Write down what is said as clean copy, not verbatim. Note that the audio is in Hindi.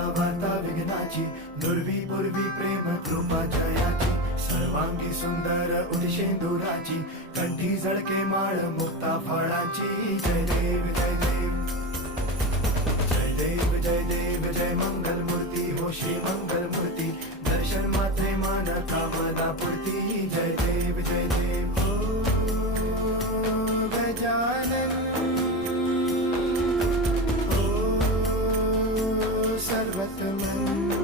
वार्ता वार्ता विघ्नाची, नुरवी पूर्वी प्रेम कृपा जयाची, सर्वांगी सुंदर उदिशेंदुराची, कंठी झळके माळ मुक्ता फळाची. जय देव जय देव जय देव जय देव जय मंगल मूर्ती हो श्री मंगल मूर्ती, दर्शन मात्रे मान कामना पूर्ती. जय देव जय देव ओ गजानन ओ सर्वतमन